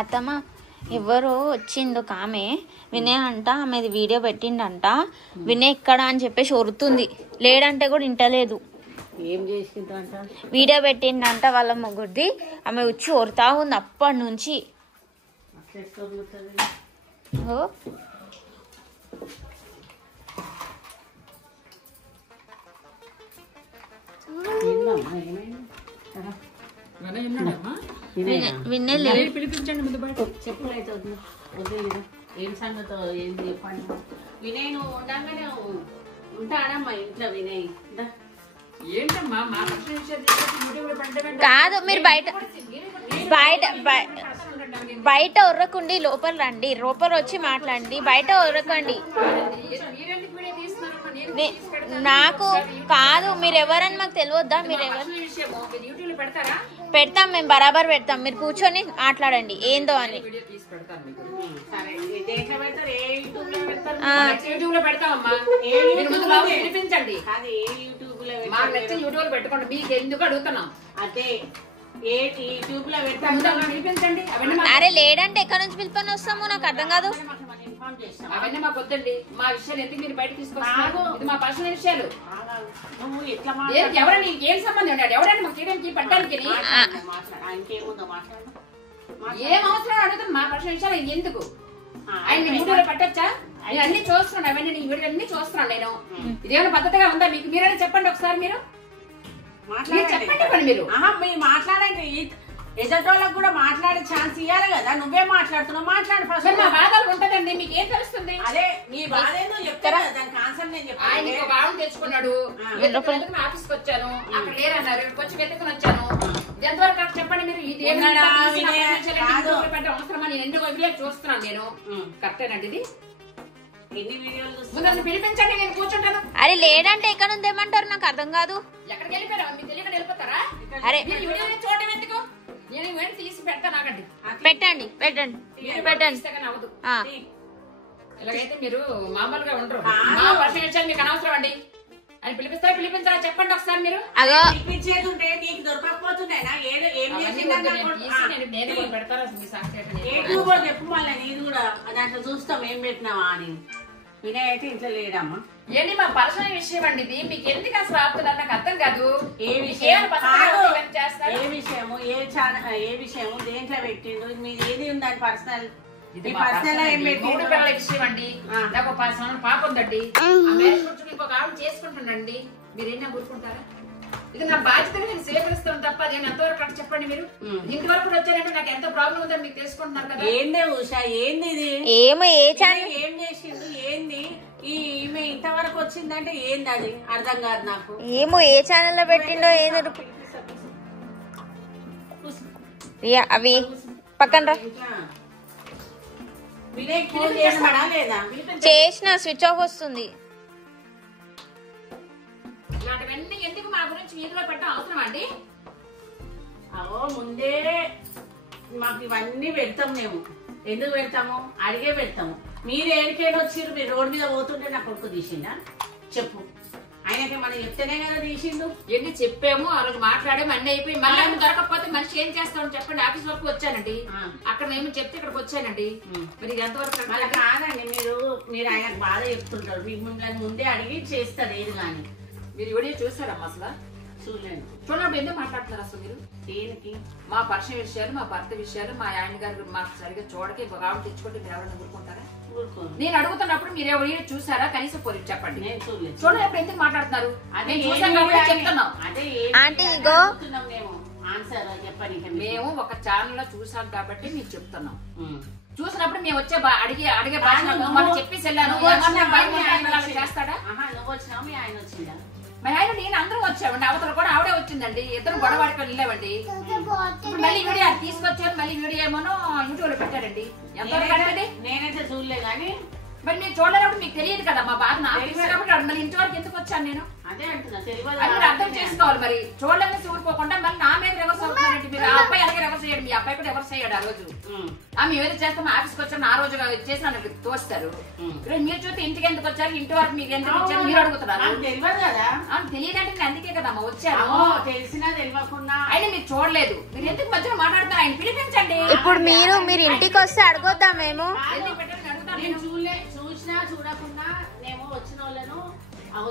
అత్తమ్మ ఎవరో వచ్చింది ఒక ఆమె వినయ్ అంట, ఆమెది వీడియో పెట్టిండంట. వినయ్ ఇక్కడ అని చెప్పేసి ఒరుతుంది, లేడంటే కూడా ఇంటలేదు. వీడియో పెట్టిండంట వాళ్ళ మొగుడిది. ఆమె వచ్చి ఒరుతా ఉంది అప్పటి నుంచి. పిలిపించండి ముందు బయట చెప్పులైతే ఏం సంగతో ఏంది చెప్పండి. వినయ్ నువ్వు ఉండగానే ఉంటాడమ్మా ఇంట్లో. వినయ్ ఏంటమ్మా మా కాదు, మీరు బయట బయట ఉర్రకండి, లోపల రండి. లోపల వచ్చి మాట్లాడండి, బయట ఉర్రకండి. నాకు కాదు, మీరు ఎవరని మాకు తెలియద్దా? మీరు ఎవరు పెడతాం, మేము బరాబర్ పెడతాం. మీరు కూర్చొని మాట్లాడండి ఏందో అని. అరే లేడంటే ఎక్కడ నుంచి పిలిపని వస్తాము, నాకు అర్థం కాదు. అవన్నీ మాకు వద్దండి. మా విషయాలు ఎందుకు మీరు బయట తీసుకొస్తారు? ఇది మా పర్సనల్ విషయాలు. ఎవరైనా ఏం సంబంధం ఉన్నాడు? ఎవరైనా మాకు చేయడానికి పడ్డానికి ఏం అవసరం అడుగుతాను. మా పర్సనల్ విషయాలు ఎందుకు? ఆయన వీడియోలో పెట్టచ్చా? ఆయన అన్ని చూస్తున్నాను, అవన్నీ నీ వీడియో అన్ని చూస్తున్నాను నేను. ఇదేమైనా పద్ధతిగా ఉందా మీకు? మీరైనా చెప్పండి ఒకసారి. మీరు చెప్పండి. మీరు మాట్లాడండి. ఎదుటోళ్ళకి కూడా మాట్లాడే ఛాన్స్ ఇవ్వాలి కదా. నువ్వే మాట్లాడుతున్నావు, మాట్లాడు ఫస్ట్. మా బాధలు ఉంటదండి, మీకు ఏం తెలుస్తుంది? అదే నీ బాధ ఏందో చెప్తారా? దానికి ఆన్సర్ నేను చెప్తాను. ఆయన ఒక బాధ తెచ్చుకున్నాడు, ఆఫీస్కి వచ్చాను, అక్కడ లేరన్నారు, వచ్చి వెతుకుని వచ్చాను. ఎంతవరకు చెప్పండి మీరు. ఇది అవసరమా? నేను ఎందుకు వదిలేదు చూస్తున్నాను నేను. కరెక్టేనండి ఇది? పిలిపించండి, నేను కూర్చుంటాను. అరే లేడంటే ఎక్కడ ఉంది ఏమంటారు? నాకు అర్థం కాదు. ఎక్కడికి వెళ్ళిపోయారా? మీకు తెలియక వెళ్ళిపోతారా? అరే చూడడం ఎందుకు? నేను తీసి పెడతాను. ఆగండి, పెట్టండి పెట్టండి పెట్టండి. ఇలాగైతే మీరు మామూలుగా ఉండరు. మా పర్సనల్ విషయాలు మీకు అనవసరం అండి. అని పిలిపించారా చెప్పండి ఒకసారి. మీరు పిలిపించేది ఉంటే నీకు దొరకకపోతున్నాయినా? పెడతారా మీ సాక్షి చెప్పు మళ్ళీ. నేను కూడా దాంట్లో చూస్తాం ఏం పెట్టినావా అని. వినయ్ అయితే ఇంట్లో లేడమ్మా. ఏంటి మా పర్సనల్ విషయం అండి ఇది. మీకు ఎందుకు అసలు ఆపుతున్నారు నాకు అర్థం కాదు. ఏ విషయము, ఏ విషయము, దేంట్లో పెట్టిండు, మీది ఏది ఉందని పర్సనల్ మూడు పిల్లల విషయం అండి. నాకు 10 సంవత్సరాల పాప ఉందండి. ఇంకొక ఆవిడ చేసుకుంటానండి. మీరేనా ఊరుకుంటారా? ఇది నా బాధ్యతగా నేను సేకరిస్తాను తప్ప నేను ఎంతవరకు అక్కడ చెప్పండి. మీరు ఇంతవరకు కూడా వచ్చారంటే నాకు ఎంత ప్రాబ్లం ఉందని మీకు తెలుసుకుంటున్నారు కదా. ఏందే ఉషా, ఏంది ఇది? ఏమో ఏ ఛానల్ ఏం చేసిండు, ఏంది ఈమె ఇంతవరకు వచ్చిందంటే ఏంది అది అర్థం కాదు నాకు. ఏమో ఏ ఛానల్ లో పెట్టిండో ఏదో. అవి పక్కన రా. చేసిన స్విచ్ ఆఫ్ వస్తుంది. ఇలాంటివన్నీ ఎందుకు మా గురించి వీధిలో పెట్టడం అవసరం అండి? అవో ముందే మాకు ఇవన్నీ పెడతాం. మేము ఎందుకు పెడతాము? అడిగే పెడతాము. మీరు ఏడికేడు వచ్చిర్రు? మీరు రోడ్డు మీద పోతుంటే నా కొడుకు తీసిందా చెప్పు. ఆయనకి మనం చెప్తేనే కదా తీసిండు. ఎన్ని చెప్పాము, ఆ రోజు మాట్లాడాము, అన్ని అయిపోయి మళ్ళీ దొరకకపోతే మనిషి ఏం చేస్తామని చెప్పండి. ఆఫీస్ వరకు వచ్చానండి, అక్కడ ఏమో చెప్తే ఇక్కడికి వచ్చానండి. మరి ఇది ఎంతవరకు కాదండి? మీరు ఆయనకు బాధ చెప్తుంటారు. మీకు ముందే అడిగి చేస్తారు ఏది కానీ. మీరు వీడియో చూస్తారమ్మా? అసలు చూడలేదు. చూడప్పుడు ఎందుకు మాట్లాడుతున్నారు అసలు మీరు? దేనికి? మా పర్సనల్ విషయాలు, మా భర్త విషయాలు, మా ఆయన గారు మాకు సరిగ్గా చూడకే ఆవిడ తెచ్చుకుంటే మీరు ఎవరైనా ఊరుకుంటారా? నేను అడుగుతున్నప్పుడు మీరు ఎవరు చూసారా కనీసం పోయి చెప్పండి. చూడప్పుడు ఎందుకు మాట్లాడుతున్నారు? మేము ఒక ఛానల్ లో చూసాం కాబట్టి మీకు చెప్తున్నాం. చూసినప్పుడు మేము వచ్చే అడిగే చెప్పేసి వెళ్ళాను. చేస్తాడా? నువ్వు వచ్చినావు, మీ ఆయన వచ్చిందా? మరి ఆయన నేను అందరూ వచ్చామండి. అవతల కూడా ఆవిడే వచ్చిందండి. ఇద్దరు గొడవడికి వెళ్ళామండి. మళ్ళీ వీడియో తీసుకొచ్చాను. మళ్ళీ వీడియో ఏమోనో యూట్యూబ్ లో పెట్టారండి. ఎంతవరకు నేనైతే చూడలే కానీ మరి మీరు చూడలేనప్పుడు మీకు తెలియదు కదా మా బాధ నాకు తెలిసినప్పుడు మరి ఇంటి వరకు ఎందుకు వచ్చాను నేను అదే అంటున్నా తెలియదు అది మీరు అర్థం చేసుకోవాలి. మరి చూడలేని ఊరుకోకుండా మళ్ళీ నా మీద రివర్స్ అవుతున్నారంటే మీరు ఆ అబ్బాయి అలాగే రివర్స్ అయ్యాడు, మీ అబ్బాయి కూడా రివర్స్ అయ్యాడు ఆ రోజు. మేము ఏదో చేస్తాం ఆఫీస్కి వచ్చాము ఆ రోజు చేసి నన్ను తోస్తారు. మీరు చూస్తే ఇంటికి ఎందుకు వచ్చారు, ఇంటి వరకు మీకు ఎందుకు వచ్చారు మీరు అడుగుతున్నారు. తెలియదు కదా, తెలియదంటే నేను అందుకే కదా వచ్చాను. తెలిసినా తెలియకుండా అయినా మీరు చూడలేదు, మీరు ఎందుకు మధ్యలో మాట్లాడుతున్నారు, ఆయన పిలిపించండి. ఇప్పుడు మీరు ఇంటికి వస్తే అడగొద్దా మేము? ఎందుకు పెట్టాలని అడుగుతాను నేను చూసినా చూడకుండా మేము వచ్చిన వాళ్ళను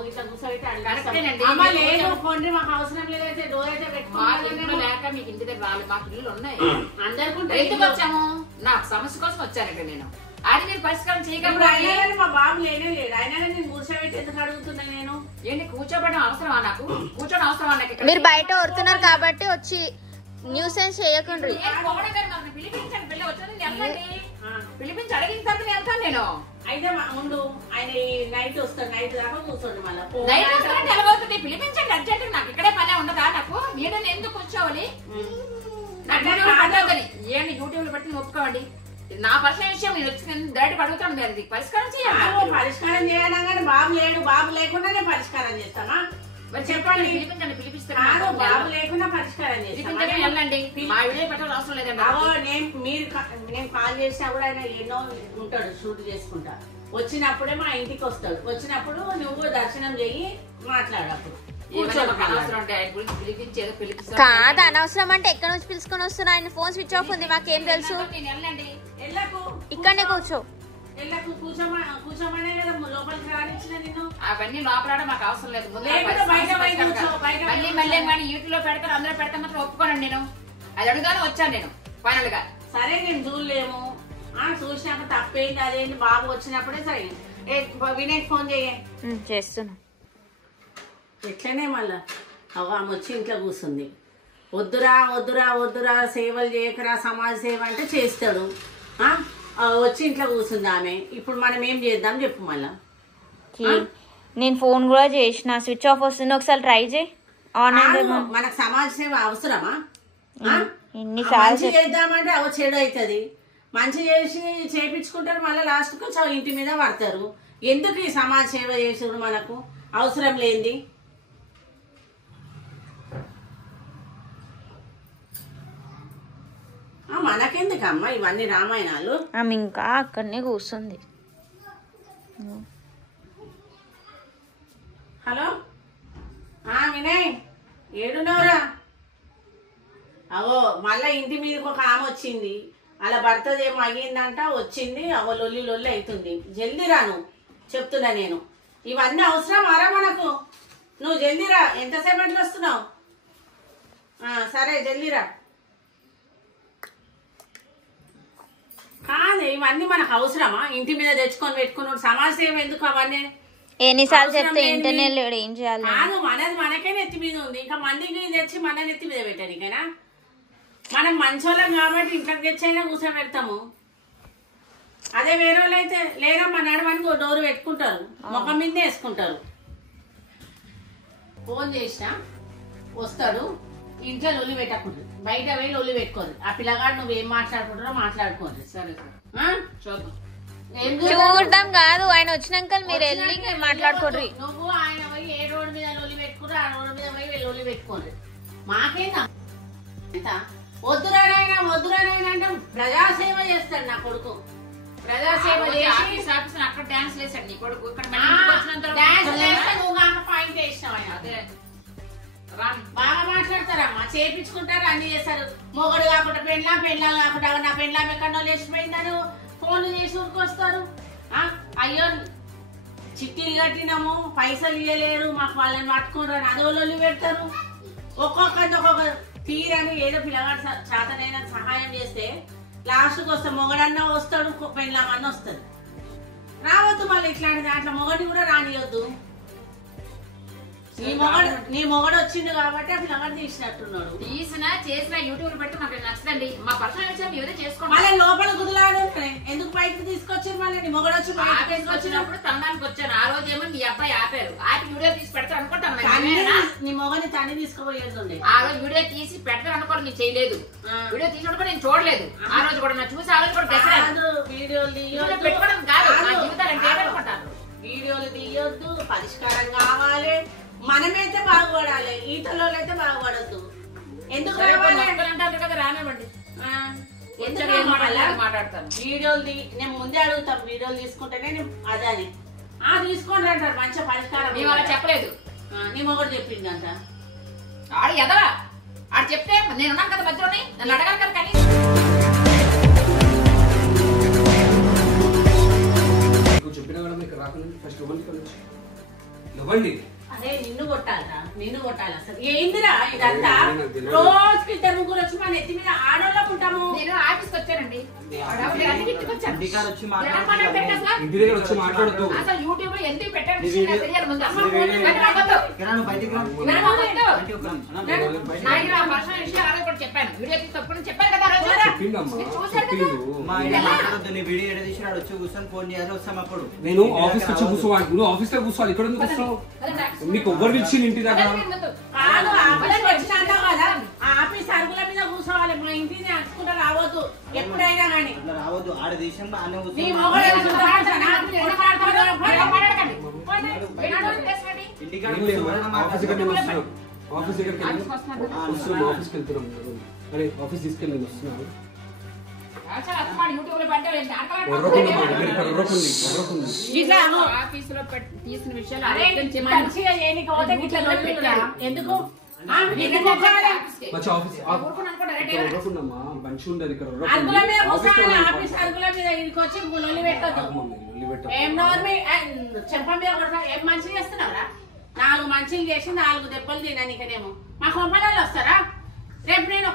ఇట్లా కూర్చోబెట్టి కరెక్టేనండి. అమ్మ లేదు పోండి మాకు అవసరం లేదైతే డోర్ అయితే పెట్టుకోవాలి లేక మీకు ఇంటి దగ్గర రాలేదు, మాకు ఇల్లు ఉన్నాయి. అందరికుంటే ఎందుకు వచ్చాము, నా సమస్య కోసం వచ్చానండి నేను. అది మీరు పరిష్కారం చేయగలరు. అయినా కానీ మా బాబు లేనే లేడు, అయినా కానీ నేను కూర్చోబెట్టి ఎందుకు అడుగుతున్నా నేను? ఏంటి కూర్చోబెట్టడం అవసరమా నాకు, కూర్చోడం అవసరమా నాకు? మీరు బయట వస్తున్నారు కాబట్టి వచ్చి న్యూసెన్స్ చేయకండి. పిలిపించండి, పిల్ల వచ్చింది వెళ్ళండి, పిలిపించి అడిగిన తర్వాత వెళ్తాను నేను. అయితే ఉండు, ఆయన నైట్ వస్తాడు, నైట్ దాకా కూర్చోండి మళ్ళీ. నైట్ వస్తానంటే ఎలాగవుతుంది, పిలిపించండి అర్జెంట్. నాకు ఇక్కడే పనే ఉండదా, నాకు మీడని ఎందుకు కూర్చోవాలి? ఏంటి యూట్యూబ్ లో పెట్టి ఒప్పుకోండి. నా పర్సనల్ విషయం నేను వచ్చి డైరెక్ట్ అడుగుతాను, మీరు పరిష్కారం చేయాలి. పరిష్కారం చేయాలా కానీ బాబు లేడు, బాబు లేకుండానే పరిష్కారం చేస్తామా? మరి చెప్పండి, పిలిపించండి, పిలిపిస్తాను. బాబు లేకుండా పరిష్కారం చేస్తాం. వెళ్ళండి, మా వీడియో పెట్టాల్సిన అవసరం లేదండి. నేను కాల్ చేసినా కూడా ఆయన ఎన్నో ఉంటాడు, షూట్ చేసుకుంటా. వచ్చినప్పుడే మా ఇంటికి వస్తాడు, వచ్చినప్పుడు నువ్వు దర్శనం చెయ్యి, మాట్లాడప్పుడు. కాదు అనవసరం అంటే ఎక్కడ నుంచి పిలుచుకొని వస్తున్నా, ఆయన ఫోన్ స్విచ్ ఆఫ్ ఉంది, మాకేం తెలుసు. ఇక్కడనే కూర్చో. కూర్చోమనే కదా లోపలికి రానిచ్చిన నిన్ను. అవన్నీ లోపల మాకు అవసరం లేదు. మళ్ళీ మళ్ళీ యూట్యూబ్ లో పెడతారు, అందరూ పెడతా మాత్రం ఒప్పుకోనండి నేను. అది అడుగుదానే వచ్చాను నేను ఫైనల్ గా. సరే నేను చూడలేము, చూసినాక తప్పేంది అదేంటి, బాబు వచ్చినప్పుడే సరే. వినయ్ ఫోన్ చేస్తున్నా. ఎట్లనే మళ్ళా ఆమె వచ్చి ఇంట్లో కూర్చుంది. వద్దురా వద్దురా వద్దురా, సేవలు చేయకరా, సమాజ సేవ అంటే చేస్తాడు. వచ్చి ఇంట్లో కూర్చుంది ఆమె. ఇప్పుడు మనం ఏం చేద్దాం చెప్పు మళ్ళా. నేను ఫోన్ కూడా చేసిన, స్విచ్ ఆఫ్ వస్తుంది, ఒకసారి ట్రై చేయి. మనకు సమాజ సేవ అవసరమా? ఎన్నిసార్లు చేద్దామంటే అవ చెడు అవుతుంది. మంచి చేసి చేపించుకుంటారు, మళ్ళీ లాస్ట్ కొంచెం ఇంటి మీద పడతారు. ఎందుకు ఈ సమాజ సేవ చేసుడు మనకు అవసరం లేనిది? మనకెందుకమ్మా ఇవన్నీ రామాయణాలు? ఆమె ఇంకా అక్కడనే కూర్చుంది. హలో వినయ్, ఏడున్నవరా? అవో మళ్ళా ఇంటి మీదకి ఒక ఆమె వచ్చింది, అలా భర్తదేమో అయ్యిందంట, వచ్చింది. అవో లొల్లి లొల్లి అవుతుంది. జల్దీ రా, నువ్వు చెప్తున్నా నేను. ఇవన్నీ అవసరం ఆరా మనకు? నువ్వు జల్దీ రా. ఎంతసేపటికి వస్తున్నావు? సరే జల్దీ రా. కాదు ఇవన్నీ మనకు అవసరమా? ఇంటి మీద తెచ్చుకొని పెట్టుకున్నాడు, సమాజ సేవ ఎందుకు అవన్నీ? ఎన్నిసార్లు చెప్తే ఇంటనే లేడు, ఏం చేయాలి? కాదు మనది మనకే నెత్తి మీద ఉంది, ఇంకా మందికి తెచ్చి మన నెత్తి మీద పెట్టానికైనా? మనం మంచోళ్ళం కాబట్టి ఇంట్లోకి తెచ్చైనా కూర్చోబెడతాము. అదే వేరే వాళ్ళు అయితే లేదా మన నడవని డోరు పెట్టుకుంటారు, ముఖం మీదే వేసుకుంటారు. ఫోన్ చేసినా వస్తాడు, ఇంట్లో లొల్లి పెట్టకుంటారు, బయట పోయి లొల్లి పెట్టుకోరు. ఆ పిల్లగాడు నువ్వు ఏం మాట్లాడుకుంటారో మాట్లాడుకోరు. సరే చూద్దాం. చూడడం కాదు, ఆయన వచ్చినాక మీరు వెళ్ళి మాట్లాడుకోర్రి. నువ్వు ఆయన పోయి ఏ రోడ్డు మీద లొల్లి పెట్టుకున్నారు, ఆ రోడ్డు మీద పోయి లొల్లి పెట్టుకోరు. మాకేందా వద్దురానైనా వద్దురానైనా అంటే ప్రజాసేవ చేస్తాడు నా కొడుకు. ప్రజాసేవ చేసి అక్కడ డాన్స్ వేసాడు నీ కొడుకు. నువ్వు కాక పాయింట్ వేసినావు. ఆయన బాగా మాట్లాడతారమ్మా, చేపించుకుంటారు, అన్ని చేస్తారు. మొగడు కాకుండా పెళ్ళాలు కాకుండా నా పెళ్ళాం ఎక్కడో లేచిపోయిందని ఫోన్లు చేసి ఊరుకొస్తారు. అయ్యో చిట్టీలు కట్టినాము, పైసలు ఇవ్వలేరు, మాకు వాళ్ళని పట్టుకోరు అని అదోళ్ళు పెడతారు. ఒక్కొక్కరిని ఒక్కొక్క తీరని ఏదో పిల్లగాడు చేతనైనా సహాయం చేస్తే లాస్ట్కి వస్తే మొగడన్నా వస్తాడు, పెళ్ళామన్నా వస్తుంది. రావద్దు మళ్ళీ ఇట్లాంటి దాంట్లో మొగడిని కూడా రానియొద్దు. నీ మొగడు వచ్చిండు కాబట్టి ఆ పిల్లగాడు తీసినట్టున్నాడు. తీసినా చేసినా యూట్యూబ్ పెడితే మాకు నచ్చదండి. మా పర్సనల్ విషయం మీరే చేసుకోండి. మళ్ళీ లోపల కుదిలాడు ఎందుకు బయటకు తీసుకొచ్చారు? మళ్ళీ నీ మొగడు వచ్చి తీసుకొచ్చినప్పుడు తనడానికి వచ్చాను. ఆ రోజు ఏమో మీ అబ్బాయి ఆపారు. ఆపి వీడియో తీసి పెడతారు అనుకుంటాను. నీ మొగని తని తీసుకుపోయేది. ఆ రోజు వీడియో తీసి పెడతారు అనుకోండి, మీరు చేయలేదు. వీడియో తీసినప్పుడు కూడా నేను చూడలేదు. ఆ రోజు కూడా నా చూసి ఆ రోజు కూడా వీడియోలు పెట్టుకోవడం కాదు. నా జీవితాలు అంటే ఏంటనుకుంటారు? వీడియోలు తీయొద్దు, పరిష్కారం కావాలి. మనమైతే బాగుపడాలి, ఈతలో అయితే బాగుపడద్దు. ఎందుకు అంటారు కదా, రానివ్వండి. మాట్లాడతాను. వీడియోలు నేను ముందే అడుగుతాను. వీడియోలు తీసుకుంటేనే అదే తీసుకోండి అంటారు. మంచిగా పరిష్కారం అలా చెప్పలేదు. నీ మొగడు చెప్పిందంట. ఆడు ఎదవా ఆడు చెప్తే నేనున్నాను కదా మధ్యలోనే, నన్ను అడగాలి కదా. కానీ చెప్పినా కూడా మీకు రాకుండా ఫస్ట్ ఇవ్వండి. అదే నిన్ను కొట్టాలి అసలు. ఏందిరా ఇదంతా? రోజుకి ఇద్దరు ముగ్గురు వచ్చి మన ఎత్తి మీద ఆడోళ్ళకు ఉంటాము. నేను ఆఫీస్కి వచ్చానండి. ఇంటి దగ్గర వచ్చి మాట్లాడుతూ అసలు యూట్యూబ్ లో ఎందుకు పెట్టాను చెప్పాను. వీడియో తప్పుడు చెప్పాను కదా. నేను ఆఫీస్ వచ్చి కూర్చోవాలి. నువ్వు ఆఫీస్ లో కూర్చోవాలి. ఇక్కడ ఎందుకు వస్తావు? మీకు ఎవరు ఇచ్చింది ఇంటి దగ్గర? ఆఫీస్ అరుగుల మీద కూర్చోవాలి. మా ఇంటిని అచ్చుకుంటా రావద్దు ఎప్పుడైనా కానీ. రావద్దు. ఆడ దేశం ఆఫీస్ దగ్గరికి ఆఫీస్కి వెళ్తున్నాం. అరే ఆఫీస్ తీసుకెళ్ళి నేను వస్తున్నాను. ఆఫీసులో తీసిన విషయాలు ఎందుకు మంచి ఉండదు ఇక్కడ. చెంప మీద ఏం మంచిగా చేస్తున్నావురా? 4 మంచిలు చేసి 4 దెబ్బలు తిననికనేమో మా కొంపలలో వస్తారా? రేపు నేను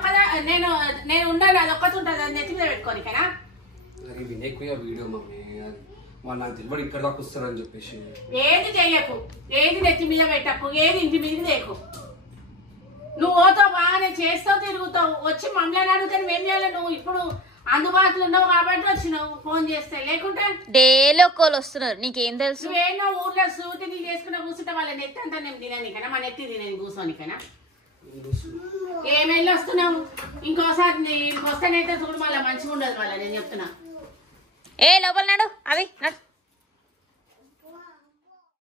ఉండాలి. అది ఒక్కటి ఉంటుంది. అది నెత్తి మీద పెట్టుకోనికనా? వినేకుయా వీడియో మమ్మీ వాళ్ళు నాకు తెలియదు ఇక్కడ దాకా వస్తారని చెప్పేసి. ఏది చెయ్యకు, ఏది నెత్తి మీద పెట్టకు, ఏది ఇంటి మీద లేకు. నువ్వు ఓతో బాగానే చేస్తావు, తిరుగుతావు. వచ్చి మమ్మల్ని అడిగితే మేము చేయాలి. నువ్వు ఇప్పుడు అందుబాటులో ఉన్నావు కాబట్టి వచ్చినావు ఫోన్ చేస్తే. లేకుంటే డైలీ ఒక్కళ్ళు వస్తున్నారు. నీకేం తెలుసు? నువ్వేనో ఊర్లో సూటిని చేసుకున్నా కూర్చుంటే వాళ్ళ నెత్తి అంతా నేను తిననికనా? మా నెత్తి తినని కూర్చోనికనా? ఏమేళ్ళు వస్తున్నావు? ఇంకోసారి వస్తేనైతే చూడు మళ్ళీ మంచిగా ఉండదు. మళ్ళీ నేను చెప్తున్నా. లోపల నాడు అవి